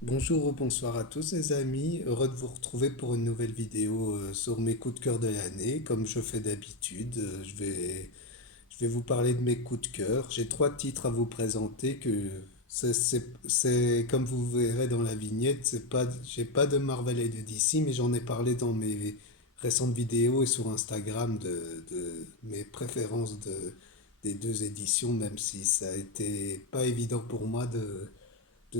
Bonjour ou bonsoir à tous les amis, heureux de vous retrouver pour une nouvelle vidéo sur mes coups de cœur de l'année. Comme je fais d'habitude, je vais vous parler de mes coups de cœur. J'ai trois titres à vous présenter que comme vous verrez dans la vignette, j'ai pas de Marvel et de DC, mais j'en ai parlé dans mes récentes vidéos et sur Instagram de mes préférences des deux éditions, même si ça a été pas évident pour moi de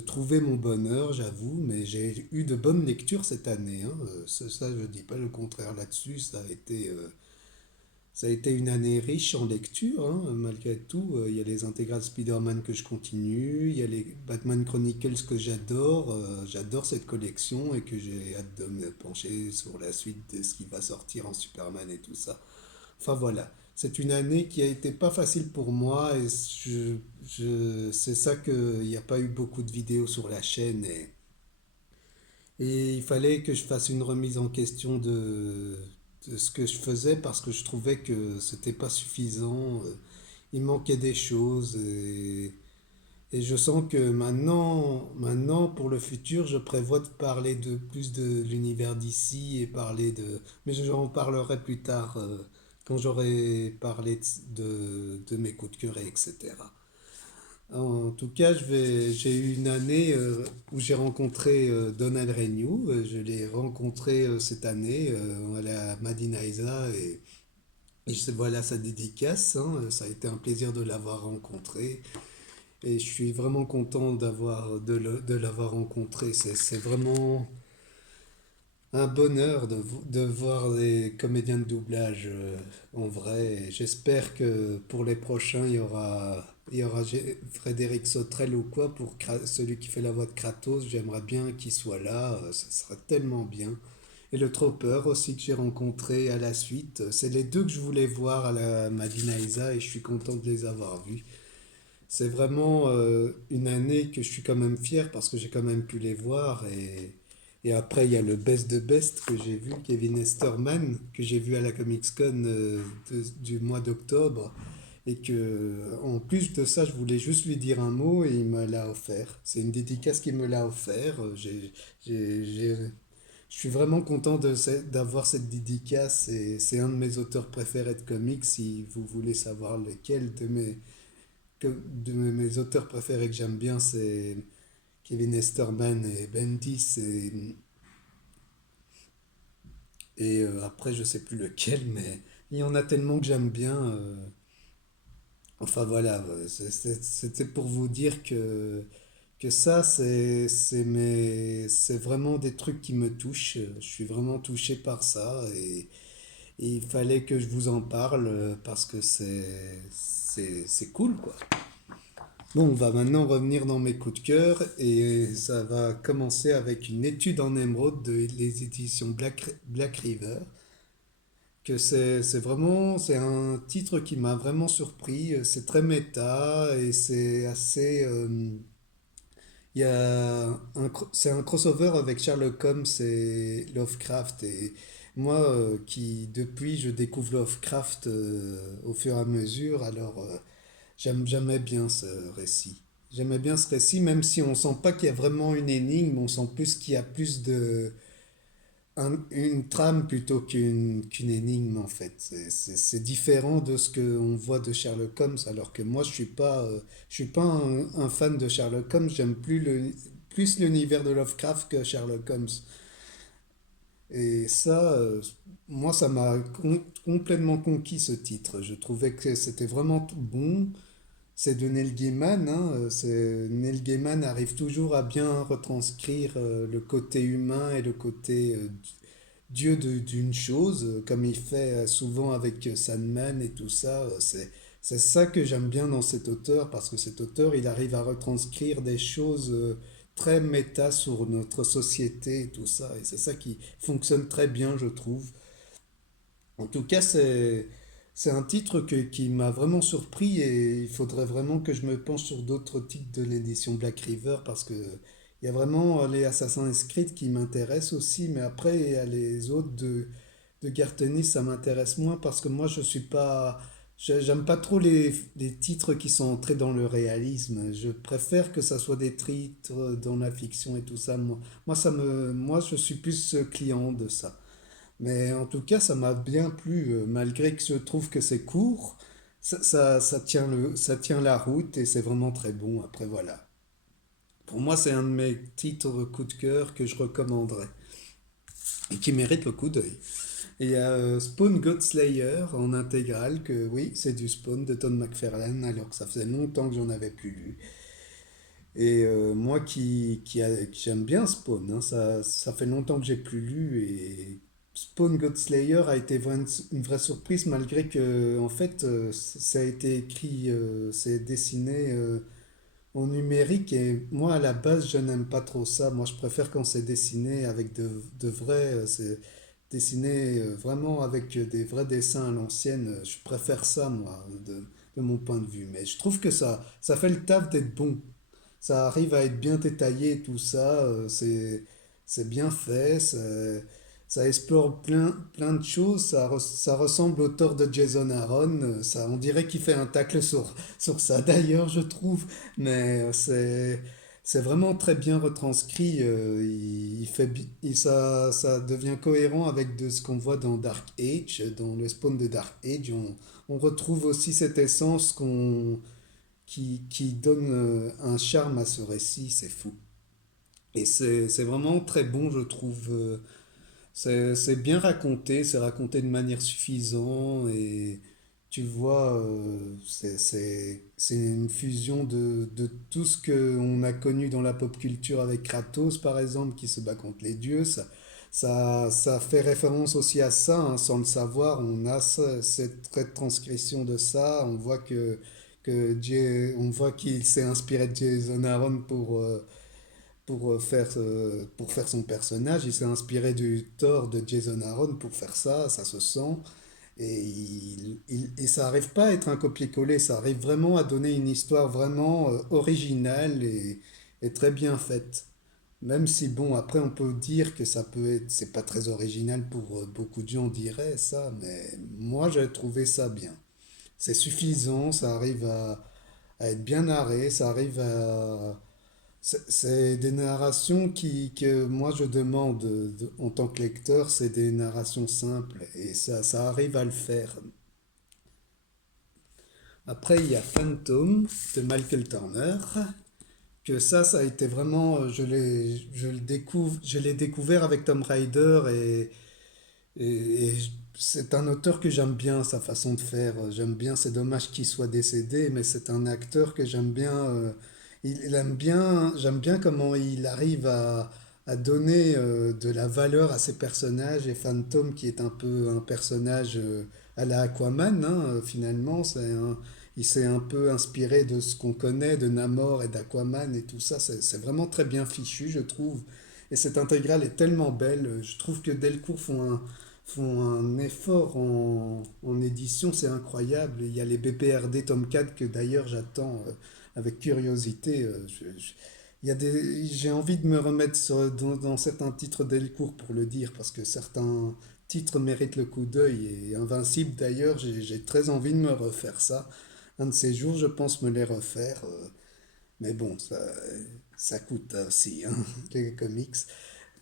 trouver mon bonheur, j'avoue, mais j'ai eu de bonnes lectures cette année, hein. Ça, je dis pas le contraire là-dessus. Ça a été une année riche en lecture, hein, malgré tout. Il y a les intégrales Spider-Man que je continue, il y a les Batman Chronicles que j'adore. J'adore cette collection et que j'ai hâte de me pencher sur la suite de ce qui va sortir en Superman et tout ça. Enfin voilà, c'est une année qui a été pas facile pour moi et c'est ça qu'il n'y a pas eu beaucoup de vidéos sur la chaîne et il fallait que je fasse une remise en question de ce que je faisais parce que je trouvais que c'était pas suffisant, il manquait des choses et je sens que maintenant pour le futur, je prévois de parler de plus de l'univers d'ici et parler de... Mais j'en parlerai plus tard quand j'aurai parlé de mes coups de cœur, et etc. En tout cas, j'ai eu une année où j'ai rencontré Donald Renew. Je l'ai rencontré cette année à la Madina Isa voilà sa dédicace, hein. Ça a été un plaisir de l'avoir rencontré. Et je suis vraiment content de l'avoir rencontré. C'est vraiment un bonheur de voir des comédiens de doublage en vrai. Et j'espère que pour les prochains, il y aura Frédéric Sautrel ou quoi pour celui qui fait la voix de Kratos. J'aimerais bien qu'il soit là. Ça serait tellement bien. Et le Tropper aussi que j'ai rencontré à la suite. C'est les deux que je voulais voir à la Madina Isa et je suis content de les avoir vus. C'est vraiment une année que je suis quand même fier parce que j'ai quand même pu les voir. Et après, il y a le best de best que j'ai vu, Kevin Esterman, que j'ai vu à la Comics Con du mois d'octobre. Et que, en plus de ça, je voulais juste lui dire un mot et il me l'a offert. C'est une dédicace qu'il me l'a offert. J'ai- j'ai- je suis vraiment content d'avoir cette dédicace et c'est un de mes auteurs préférés de comics. Si vous voulez savoir lequel de mes auteurs préférés que j'aime bien, c'est Kevin Esterman et Bendis. Après, je sais plus lequel, mais il y en a tellement que j'aime bien. Enfin voilà, c'était pour vous dire que ça, c'est vraiment des trucs qui me touchent. Je suis vraiment touché par ça et il fallait que je vous en parle parce que c'est cool, quoi. Bon, on va maintenant revenir dans mes coups de cœur et ça va commencer avec une étude en émeraude de les éditions Black River. C'est un titre qui m'a vraiment surpris. C'est très méta et c'est assez. C'est un crossover avec Sherlock Holmes et Lovecraft. Et moi, qui depuis je découvre Lovecraft au fur et à mesure, alors j'aimais bien ce récit. J'aimais bien ce récit, même si on sent pas qu'il y a vraiment une énigme, on sent plus qu'il y a plus une trame plutôt qu'une énigme en fait. C'est différent de ce qu'on voit de Sherlock Holmes, alors que moi je suis pas un fan de Sherlock Holmes, j'aime plus l'univers de Lovecraft que Sherlock Holmes. Et ça, moi ça m'a complètement conquis ce titre. Je trouvais que c'était vraiment tout bon. C'est de Neil Gaiman, hein. Neil Gaiman arrive toujours à bien retranscrire le côté humain et le côté Dieu d'une chose, comme il fait souvent avec Sandman et tout ça. C'est ça que j'aime bien dans cet auteur, parce que cet auteur, il arrive à retranscrire des choses très méta sur notre société et tout ça. Et c'est ça qui fonctionne très bien, je trouve. En tout cas, c'est un titre qui m'a vraiment surpris et il faudrait vraiment que je me penche sur d'autres titres de l'édition Black River parce que il y a vraiment les Assassin's Creed qui m'intéressent aussi, mais après il y a les autres de Gartenis, ça m'intéresse moins parce que moi je suis pas J'aime pas trop les titres qui sont entrés dans le réalisme. Je préfère que ça soit des titres dans la fiction et tout ça. Moi, je suis plus client de ça. Mais en tout cas, ça m'a bien plu, malgré que je trouve que c'est court. Ça tient la route et c'est vraiment très bon. Après, voilà. Pour moi, c'est un de mes titres coup de cœur que je recommanderais et qui mérite le coup d'œil. Et il y a Spawn God Slayer en intégrale, que oui, c'est du Spawn de Todd McFarlane, alors que ça faisait longtemps que j'en avais plus lu. Et moi qui j'aime bien Spawn, hein, ça fait longtemps que j'ai plus lu, et Spawn God Slayer a été une vraie surprise, malgré que, en fait, ça a été écrit, c'est dessiné en numérique, et moi à la base je n'aime pas trop ça. Moi je préfère quand c'est dessiné avec de vrais, c'est dessiné vraiment avec des vrais dessins à l'ancienne. Je préfère ça, moi, de mon point de vue. Mais je trouve que ça fait le taf d'être bon. Ça arrive à être bien détaillé, tout ça. C'est bien fait. Ça explore plein de choses. Ça ressemble au Thor de Jason Aaron. On dirait qu'il fait un tacle sur ça d'ailleurs, je trouve. Mais c'est vraiment très bien retranscrit. Ça devient cohérent avec de ce qu'on voit dans Dark Age. Dans le Spawn de Dark Age, on retrouve aussi cette essence qui donne un charme à ce récit. C'est fou. Et c'est vraiment très bon, je trouve. C'est bien raconté, c'est raconté de manière suffisante, et tu vois, c'est une fusion de tout ce qu'on a connu dans la pop culture avec Kratos, par exemple, qui se bat contre les dieux. Ça fait référence aussi à ça, hein, sans le savoir. On a cette retranscription de ça. On voit qu'il s'est inspiré de Jason Aaron pour faire son personnage. Il s'est inspiré du Thor de Jason Aaron pour faire ça se sent. Et ça arrive pas à être un copier-coller, ça arrive vraiment à donner une histoire vraiment originale et très bien faite. Même si, bon, après on peut dire que c'est pas très original pour beaucoup de gens diraient ça, mais moi j'ai trouvé ça bien. C'est suffisant, ça arrive à être bien narré, ça arrive à, c'est des narrations que moi je demande en tant que lecteur, c'est des narrations simples, et ça arrive à le faire. Après, il y a Phantom de Michael Turner, que ça a été vraiment, je l'ai découvert avec Tom Raider, et c'est un auteur que j'aime bien, sa façon de faire. J'aime bien, c'est dommage qu'il soit décédé, mais c'est un acteur que j'aime bien. Il aime bien, j'aime bien comment il arrive à donner de la valeur à ses personnages. Et Phantom, qui est un peu un personnage à la Aquaman, hein, finalement, il s'est un peu inspiré de ce qu'on connaît de Namor et d'Aquaman et tout ça. C'est vraiment très bien fichu, je trouve. Et cette intégrale est tellement belle. Je trouve que Delcourt font un effort en édition, c'est incroyable. Il y a les BPRD tome 4 que d'ailleurs j'attends avec curiosité. J'ai envie de me remettre dans certains titres Delcourt, pour le dire, parce que certains titres méritent le coup d'œil. Et Invincible d'ailleurs, j'ai très envie de me refaire ça. Un de ces jours, je pense me les refaire. Mais bon, ça coûte aussi, hein, les comics.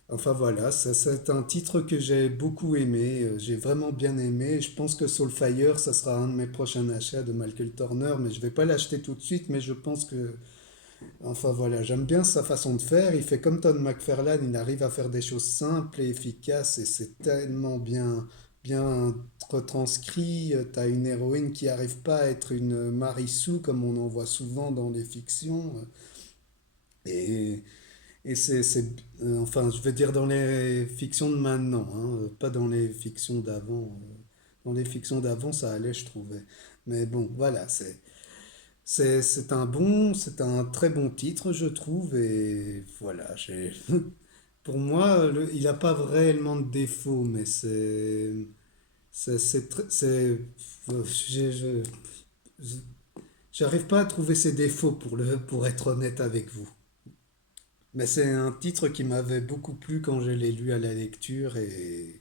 Enfin voilà, ça c'est un titre que j'ai beaucoup aimé, j'ai vraiment bien aimé. Je pense que Soulfire, ça sera un de mes prochains achats de Michael Turner, mais je vais pas l'acheter tout de suite, mais je pense que, enfin voilà, j'aime bien sa façon de faire. Il fait comme Todd McFarlane, il arrive à faire des choses simples et efficaces, et c'est tellement bien retranscrit. T'as une héroïne qui arrive pas à être une Marie-Sou comme on en voit souvent dans les fictions, et enfin, je veux dire dans les fictions de maintenant, hein, pas dans les fictions d'avant. Dans les fictions d'avant, ça allait, je trouvais. Mais bon, voilà, c'est un très bon titre, je trouve, et voilà, pour moi, il n'a pas réellement de défaut, mais j'ai- je- j'arrive pas à trouver ses défauts pour être honnête avec vous. Mais c'est un titre qui m'avait beaucoup plu quand je l'ai lu à la lecture, et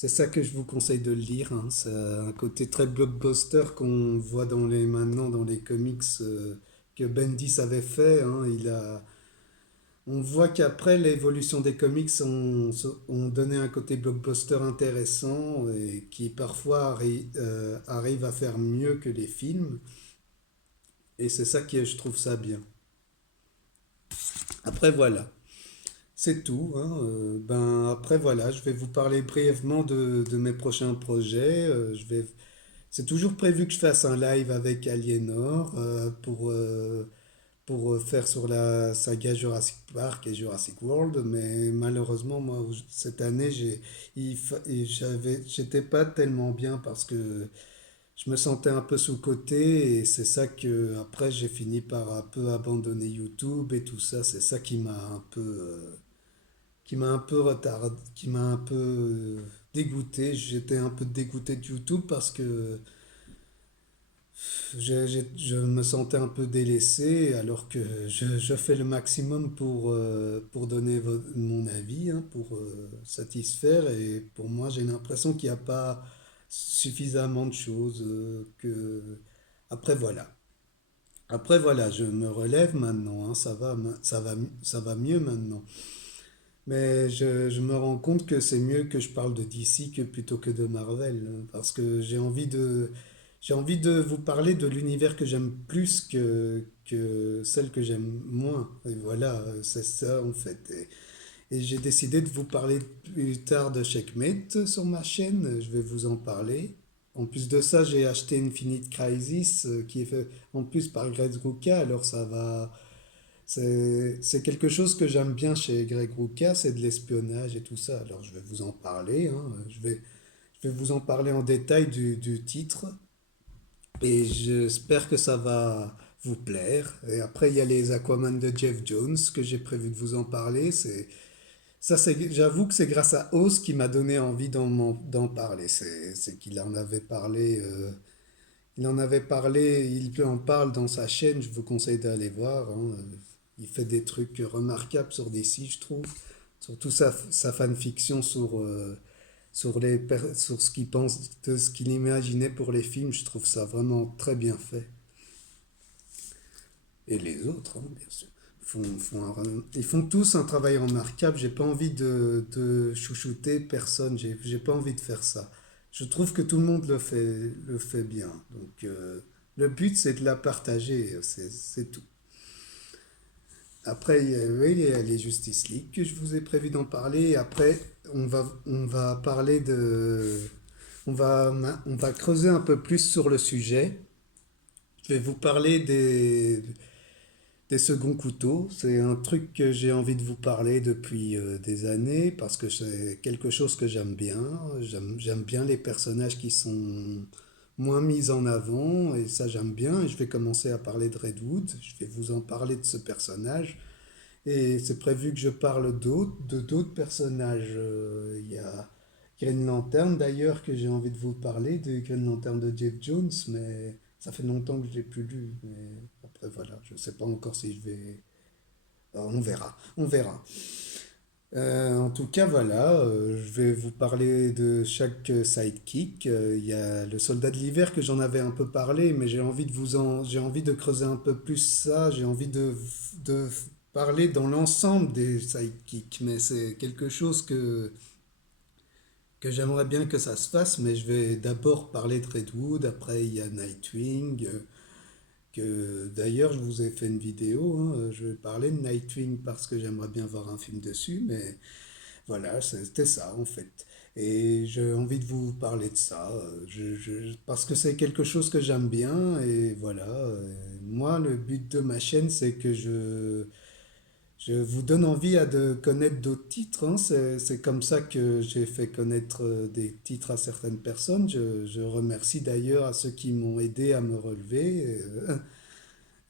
c'est ça que je vous conseille de le lire, hein. C'est un côté très blockbuster qu'on voit maintenant dans les comics que Bendis avait fait, hein. On voit qu'après l'évolution des comics ont donné un côté blockbuster intéressant et qui parfois arrive à faire mieux que les films. Et c'est ça que je trouve ça bien. Après voilà, c'est tout, hein. Ben après voilà, je vais vous parler brièvement de mes prochains projets. C'est toujours prévu que je fasse un live avec Aliénor pour faire sur la saga Jurassic Park et Jurassic World, mais malheureusement moi cette année j'étais pas tellement bien parce que je me sentais un peu sous-coté et c'est ça que après j'ai fini par un peu abandonner YouTube et tout ça. C'est ça qui m'a un peu retardé, qui m'a un peu dégoûté. J'étais un peu dégoûté de YouTube parce que je me sentais un peu délaissé alors que je fais le maximum pour donner mon avis, hein, pour satisfaire et pour moi j'ai l'impression qu'il n'y a pas suffisamment de choses que... Après voilà. Après voilà, je me relève maintenant, hein, ça va mieux maintenant. Mais je me rends compte que c'est mieux que je parle de DC que plutôt que de Marvel, hein, parce que j'ai envie de vous parler de l'univers que j'aime plus que celle que j'aime moins. Et voilà, c'est ça en fait. Et j'ai décidé de vous parler plus tard de Checkmate sur ma chaîne, je vais vous en parler. En plus de ça, j'ai acheté Infinite Crisis qui est fait en plus par Greg Rucka, alors ça va, c'est quelque chose que j'aime bien chez Greg Rucka, c'est de l'espionnage et tout ça. Alors je vais vous en parler, hein. Je vais vous en parler en détail du titre et j'espère que ça va vous plaire. Et après, il y a les Aquaman de Jeff Jones que j'ai prévu de vous en parler. J'avoue que c'est grâce à Oz qui m'a donné envie d'en parler. C'est qu'il en avait parlé. Il en avait parlé, il en parle dans sa chaîne, je vous conseille d'aller voir, hein. Il fait des trucs remarquables sur DC, je trouve. Surtout sa fanfiction sur ce qu'il pense, de ce qu'il imaginait pour les films, je trouve ça vraiment très bien fait. Et les autres, hein, bien sûr. Ils font tous un travail remarquable. J'ai pas envie de chouchouter personne. J'ai pas envie de faire ça. Je trouve que tout le monde le fait bien. Donc, le but, c'est de la partager. C'est tout. Après, oui, il y a les Justice League que je vous ai prévu d'en parler. Après, on va parler de. On va creuser un peu plus sur le sujet. Je vais vous parler des seconds couteaux. C'est un truc que j'ai envie de vous parler depuis des années parce que c'est quelque chose que j'aime bien. J'aime bien les personnages qui sont moins mis en avant et ça j'aime bien. Et je vais commencer à parler de Redwood. Je vais vous en parler de ce personnage. Et c'est prévu que je parle de d'autres personnages. Il y a Green Lantern d'ailleurs que j'ai envie de vous parler, de Green Lantern de Jeff Jones, mais ça fait longtemps que je l'ai plus lu. Mais après voilà, je ne sais pas encore si je vais... On verra, on verra. En tout cas, voilà, je vais vous parler de chaque sidekick. Il y a le soldat de l'hiver que j'en avais un peu parlé, mais j'ai envie de creuser un peu plus ça. J'ai envie de parler dans l'ensemble des sidekicks, mais c'est quelque chose que j'aimerais bien que ça se fasse. Mais je vais d'abord parler de Redwood. Après, il y a Nightwing, que d'ailleurs je vous ai fait une vidéo, hein. Je vais parler de Nightwing parce que j'aimerais bien voir un film dessus, mais voilà, c'était ça en fait. Et j'ai envie de vous parler de ça, parce que c'est quelque chose que j'aime bien et voilà. Moi, le but de ma chaîne, c'est que je vous donne envie de connaître d'autres titres, hein. C'est comme ça que j'ai fait connaître des titres à certaines personnes. Je remercie d'ailleurs à ceux qui m'ont aidé à me relever.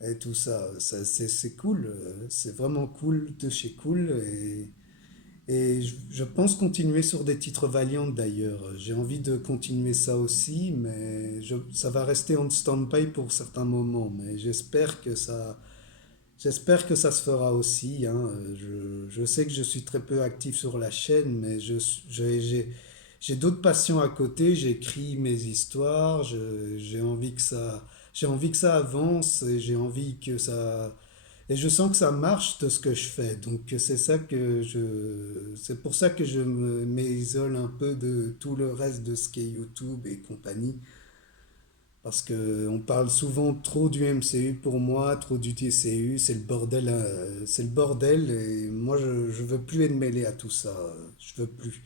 Et tout ça, c'est cool, c'est vraiment cool de chez cool et je pense continuer sur des titres Valiant d'ailleurs. J'ai envie de continuer ça aussi, mais ça va rester en stand-by pour certains moments, mais j'espère que ça se fera aussi, hein. Je sais que je suis très peu actif sur la chaîne, mais j'ai d'autres passions à côté, j'écris mes histoires, j'ai envie que ça avance et j'ai envie que ça, et je sens que ça marche de ce que je fais. Donc c'est pour ça que m'isole un peu de tout le reste de ce qui est YouTube et compagnie. Parce que on parle souvent trop du MCU pour moi, trop du DCU, c'est le bordel et moi je veux plus être mêlé à tout ça, je veux plus.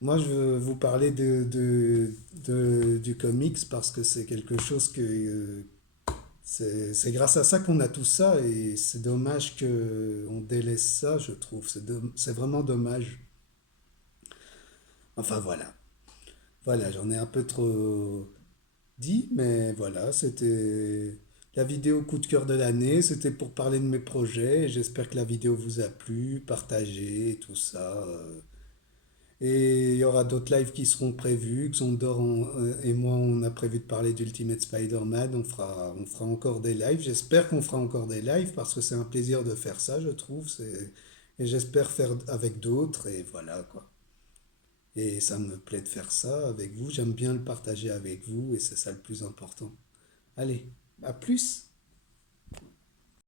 Moi je veux vous parler du comics parce que c'est quelque chose c'est grâce à ça qu'on a tout ça et c'est dommage que on délaisse ça, je trouve. C'est vraiment dommage. Enfin voilà. Voilà, j'en ai un peu trop dit, mais voilà, c'était la vidéo coup de cœur de l'année. C'était pour parler de mes projets. Et j'espère que la vidéo vous a plu, partagé, tout ça. Et il y aura d'autres lives qui seront prévus. Et moi, on a prévu de parler d'Ultimate Spider-Man. On fera encore des lives. J'espère qu'on fera encore des lives parce que c'est un plaisir de faire ça, je trouve. Et j'espère faire avec d'autres. Et voilà, quoi. Et ça me plaît de faire ça avec vous. J'aime bien le partager avec vous et c'est ça le plus important. Allez, à plus!